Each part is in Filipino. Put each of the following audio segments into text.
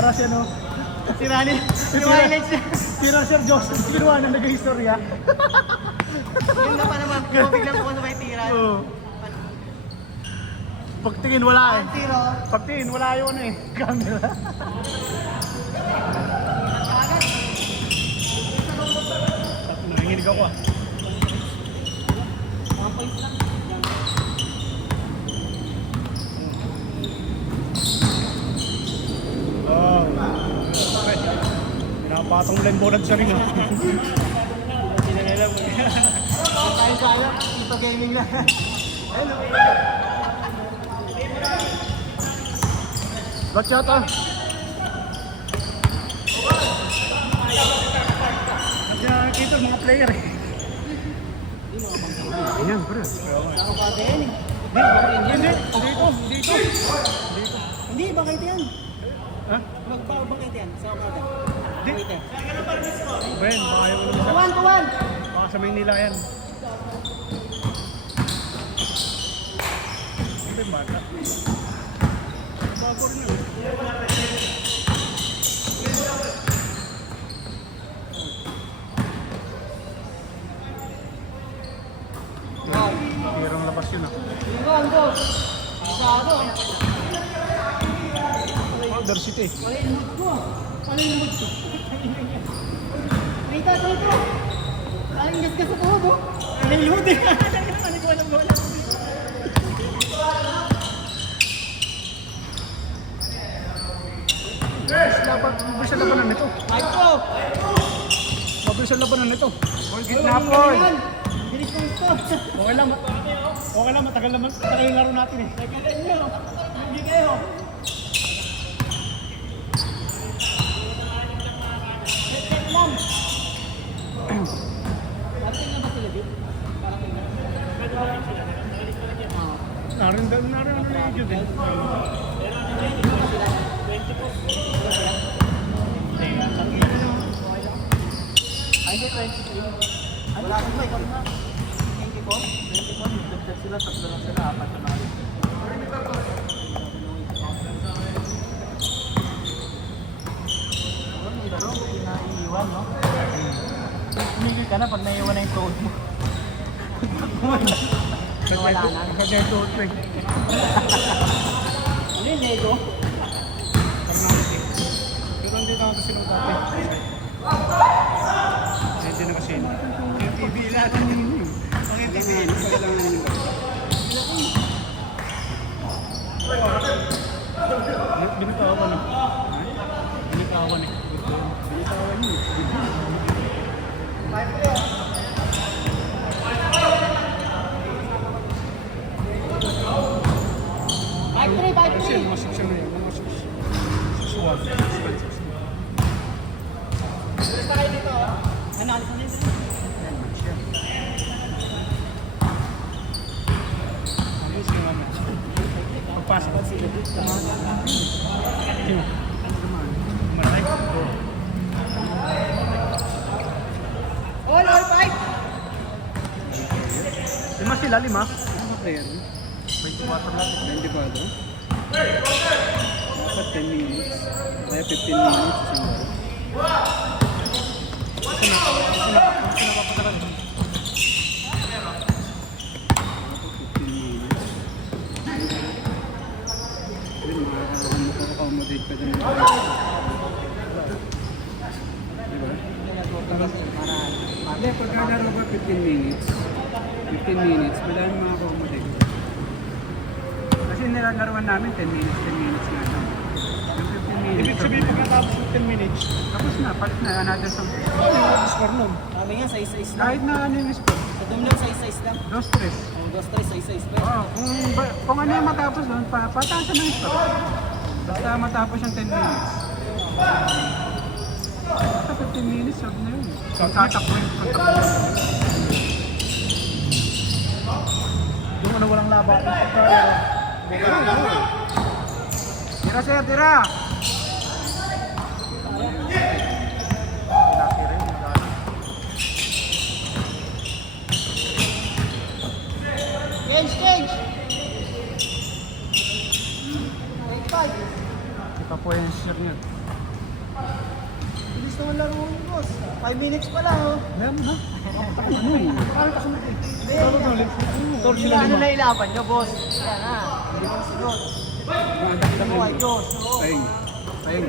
Para siya, no? Si Rani, yung highlights niya. Sira Sir Joseph Piruan ang nag-istorya. Yung na pa naman, biglang po sa may tira. Oo. Pagtingin wala eh. Tiro. Pagtingin wala yun eh. Camera. Nanginginig ako ah. Mga points lang. Oh. Pinapatong lembonan sa ring ah. Hindi na nila. Tayo sayang, ito gaming na. Hello. Lot shot ah. At kita mga player eh. Ayan, bro. Ako pa din. Dito. Hindi, bakit yan? Ha? Bakit yan? Sa kapatid. Di. Bakit yan? Ben, baka yung ano sa... Tuwan! Baka sa Maynila yan. Hindi, bata. Bago rin yun. Wow. Tirang labas yun ah. Ang boss. Masyado. Powder City. Wala yung mood ko. Wala yung mood ko. Rita. Aling gas ka sa tuhod oh. Wala yung mood eh. Ano ko alam bola. Mabilis ang labanan nito. Aiko! Mabilis ang labanan nito. Gitna po. Bilis ko ito. Okay lang, matagal yung laro natin eh. Tagalan nyo. Hindi kayo. Check lang. Parating na ba sila dito? Parating na. Narin ano na yung Jude eh. Ay, hindi, 23. Wala akong ba, ikaw na. 24? 24, nagdagdag sila, tatlo lang sila, apat na mali. Ang laro, pinaiiwan, no? Tumigil ka na pag naiiwan na yung tuhod mo. Wala na. Kaya ito, twig. Ano yung Lego? Pero hindi na kasi nung dati. Hindi na kasi. Yung TV lahat ang yun. Ang TV, kailangan nyo. Binitawan eh. Binitawan eh. Binitawan yun Kasi mga section na yun. Mga sexual. Basta kayo dito, oh. Ano, alis na dito? Pagpasok at sila dito. Sino? Malay? All fight! Lima sila, lima. Ano player? 24 lang. 24 lang. Dapat 10 minutes. Kaya 15 minutes. Kasi napapatagal. 15 minutes. Hindi, makaka-accommodate ka dyan. Diba? Hindi, pagkalaro ba 15 minutes? 15 minutes, kailangan makaka-accommodate. Kasi nilalaruan namin 10 minutes nga lang. Yung 15 minutes. Ibig sabihin pagkatapos ng 10 minutes. Tapos na, palit na, another song. Ano yung score nun? Sabi nga, size-size lang. Kahit na ano yung score. Sa doon lang, size-size lang. 2-3. Oh, 2-3, size-size pa. Oo, kung ano yung matapos doon, pataasan na yung score. Basta matapos yung 10 minutes. Basta 15 minutes, sabi na yun. Kung tatakbo yung yung ano walang laba. Tira sir, tira! Change! Take 5. Ito po yung sir niya. 5 minutes pala oh. Ayan ha? Ano eh? Parang kasunod eh. Hindi, ano na ilaban nyo, boss? Yan na. Hindi mo sunod. Matakdam Oh my yun. Diyos. Oo. Pahing. Pahing.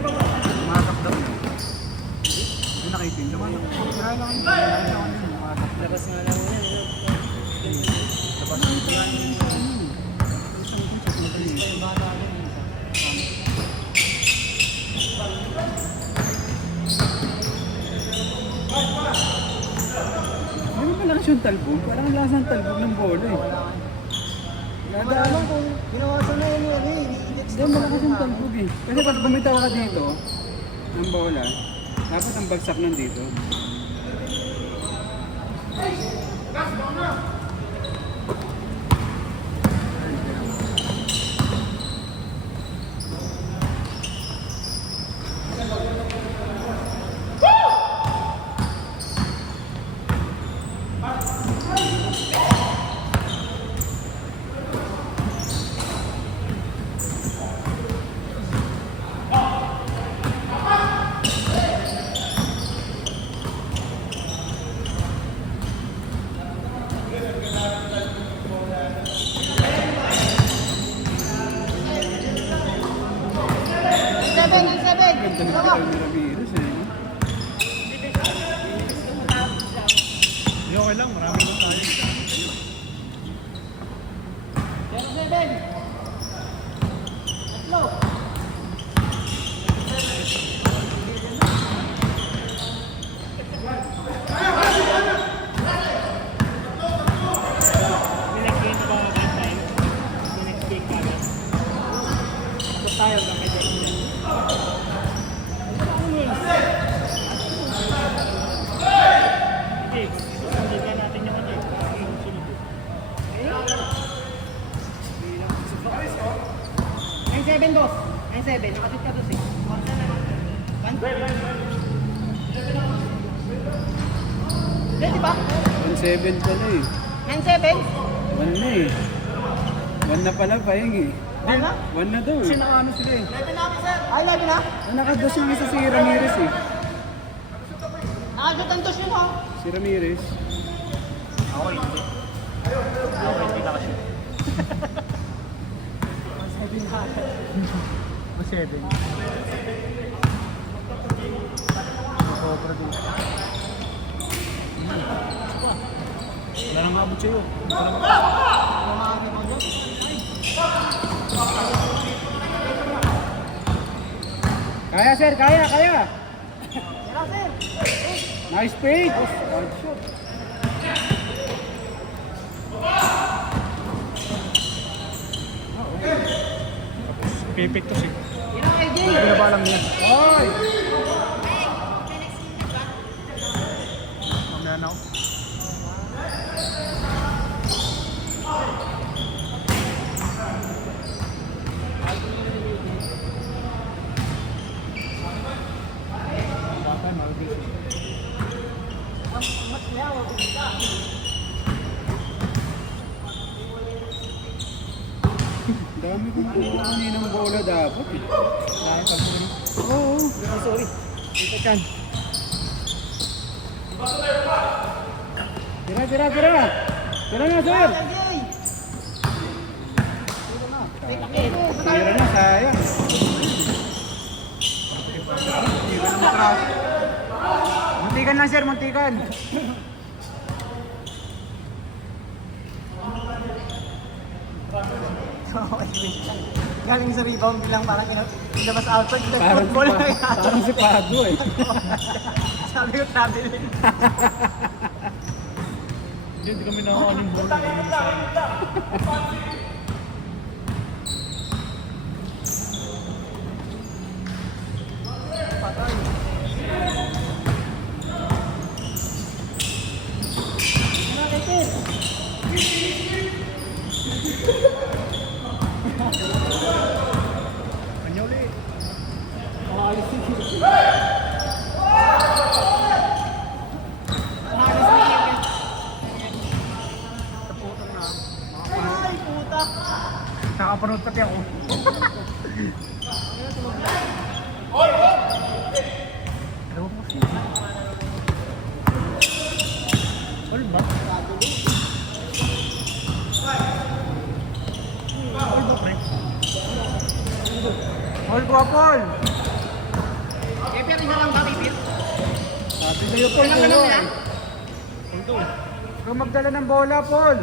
Matakdam yun. Hindi nakaitin. Lumanak. Kaya lang yun. Matakdam. Labas nga lang yan. Labas nga lang yun. Isang check na tayo. Yung bata namin. Ano pala kasi yung talbog? Parang ang lasang talbog ng bola eh. Wala lang kung ginawasan na yun yun eh. Hindi, malakas yung talbog eh. Kasi pag bumitaw ka dito, ng bola, dapat ang bagsak nandito. Ganda ng tikaw ni Ramirez eh. Hindi, okay lang. Marami lang tayo. Nakasit ka doon eh. Di ba? 1-7 pala eh. 9-7? 1 na eh. 1 na pala Pahing eh. Di na? 1 na daw eh. Kasi nakaano sila eh. Ay, lagi na? Nakados yung isa si Ramirez eh. Nakagot ang dos yun ha? Si Ramirez. Ako hindi. Ako hindi nakashoot. 7 ha? O 7. Sobra din. Wala nang abot sa'yo. Kaya sir, kaya, kaya. Tira, sir. Nice fade. Hard shot. Perfect to siya. Tira, AJ. Binaba lang yan. Oy! Magnanaw. Mas lewa, bumita. Dami kong kuha kaninang bola dapat eh. Dahil pag-uli. Oo. Sorry. Dito kan. Tira, tira, tira. Tira na sir. Tira na, sayang. Muntikan lang sir, muntikan. Galing sa rebound bilang parang inabas outside. Parang Football na yan. parang si Pado eh. Sabi ko traveling. Hindi kami nakakuha ng bola. Kanya ulit. Ay, puta. Nakapanood pati ako. Ano mo Paul! Eh, pero isa lang ba, Bibit? Sabi sa'yo, Paul, Kailangan tulo. lang yan? Punto. Ikaw magdala ng bola, Paul.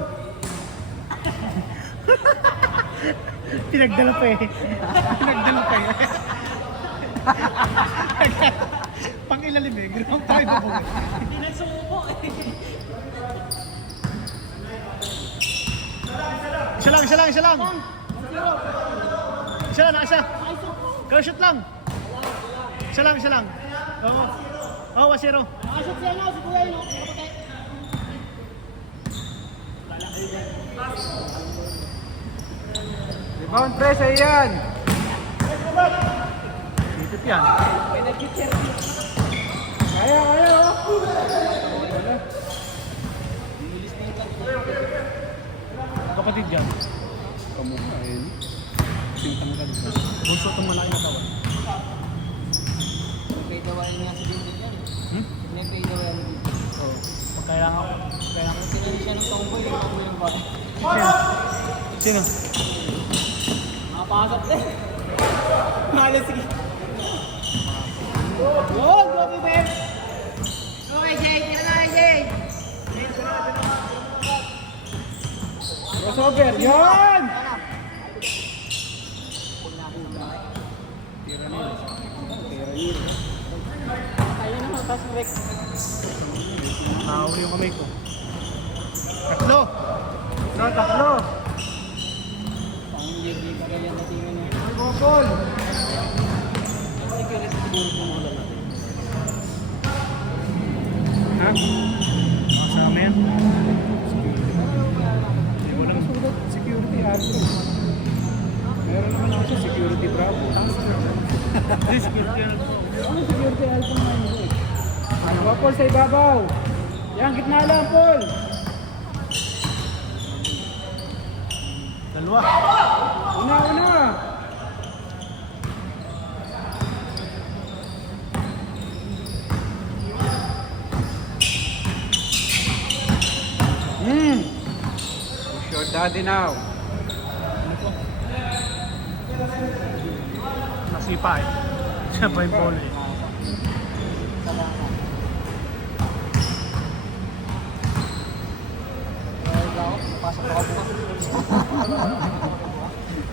Pinagdala pa eh. Pinagdala pa eh. Pang ilalim eh. Ground tayo na po. Hindi na sumuko eh. Isa lang, isa lang, isa lang. Isa lang, nakasa. Go shoot lang. Isa lang, isa lang. Oo. Oo, 1-0. Nakasot siya na, si Kuya yun, no? Kapatay. Rebound press, ayan. Sipit yan. Kaya, oh. Kapatid yan. Kamukha, ayun. Sintanggal. Bunso itong malaki na tawad. May gawain niya si Bibit yan. May gawain niya. Oo. Kailangan ko. Kung sinili siya ng tomboy, yung tomboy yung bata. Sino? Makapasok din. Malas, sige. Yun, go, Bibit! Go, AJ! Tira na, AJ! Crossover, yun! Ayun naman, pasok Rex. Nakahuli yung kamay ko. Tatlo! Tatlo. Pang hindi pa ganyan na tingin niya. Ay, go, Paul. Security siguro kung wala natin. Ha? Kasama yan. Walang sulat, security alpha. Meron naman ako sa security bravo. This security yan. Ano security alpha nga yun? Ano ba, Paul, sa ibabaw? Yan, gitna lang, Paul. Dalawa. Una. Push your daddy now. Nasipa eh. Siya pa yung polo eh. Pasok ako bukas.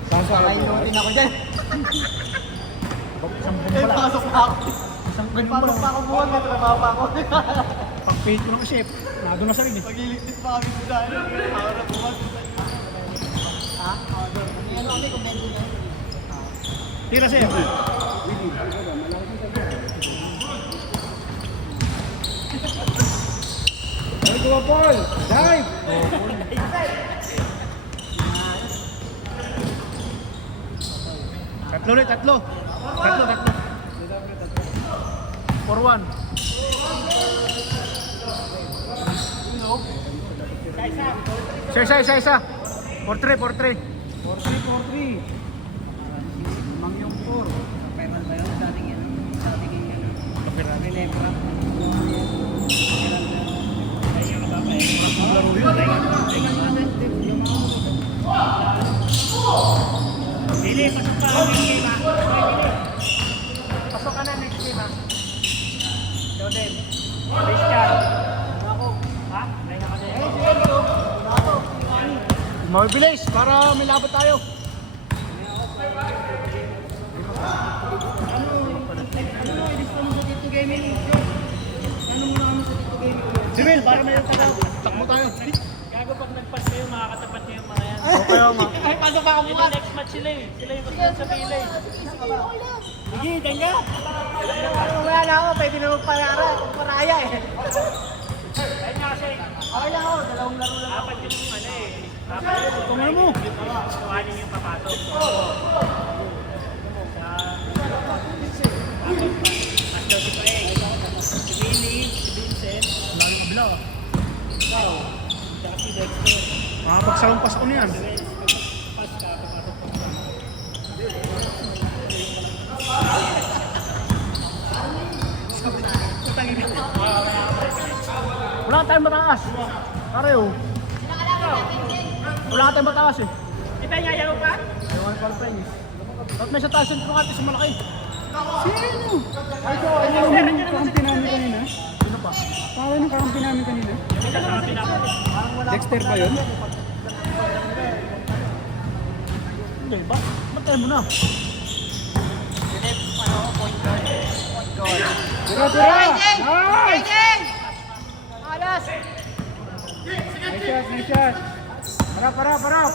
Sasakay Kainutin ako dyan. Isang Eh, bomba lang. pasok na ako. Isang May bomba pasok lang. pa ako buwan, may trabaho pa ako. Pag-paint ko ng chef, nado na sa rin eh. Pagliligtit pa kami sa dahil. Ako na buwan. Ha? Ano kami kung meron niya? Tira chef. Ay, go, Paul. Dive. Tatlo ulit, tatlo. Tatlo. 4-1. Isa. 4-3. 4-3. Limang yung 4. Meron ba yun? Dating yan. Dating yan. Kapirami. Lebra. Laro yun. Dili, pasok ka. Pasok ka na next game ha. Jordan. Christian. Ako. Ha? May na kasi. Mabilis para may laban tayo. Civil, para may takbo tayo. Gago pag nagpas kayo, makakatapat kayo mga yan. Okay, nga. Ay, pasok pa ako Yung bukas. next match sila eh. Sila yung match sa pila eh. Sige, danga. Wala na ako, pwede na magparara. Magparaya eh. Kaya nga kasi, Okay lang ako, dalawang laro lang. apat yung ano eh. Apat yung Tungan mo. kawanin yung papasok. Pastor si Paeng. Si Billy, si Vincent, Lalo yung kabila ah. ikaw, tsaka si Dexter. Makapagsalong pas ko niyan. Pas ka, papasok pa. Wala tayong mataas. Pareho. Wala tayong mataas eh. Kita niya yaw pa? Ewan pa rin. Ba't may sa taas yung mga artist malaki? Sino? Ay, so, ano yung kakampi namin kanina? Sino pa? Paano yung kakampi namin kanina? Parang wala Dexter ba yun? Hindi ba? Matay mo na. Tira, tira! Nice! Alas! Nice shot, nice shot! Harap, harap, harap!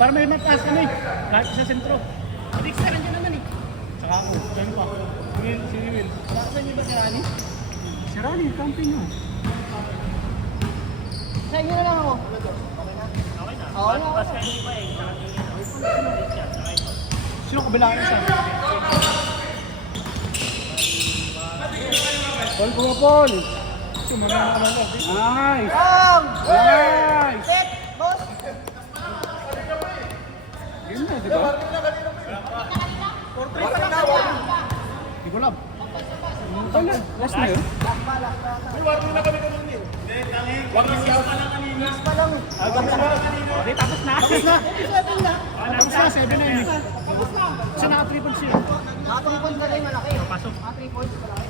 Para may mataas kami. Lahat sa sentro. Dexter, andyan naman eh. Saka ako. Diyan pa. Si Will. Saan niyo ba si Rani? Si Rani, kampi nyo. Sa inyo na lang ako. Okay na. Oo, na. Pas kayo pa eh. Sino kabilaan isa? Paul, kuha Paul! Sumama na naman lang. Nice! Bang! Nice! Set! Boss! Game na, di ba? Hindi ko alam. Wala, last na yun? Okay, tapos na. Tapos na. Tapos na, 7 na yun. Kasi naka-3 points yun. Mga 3 points na rin malaki. Pasok. Mga 3 points malaki.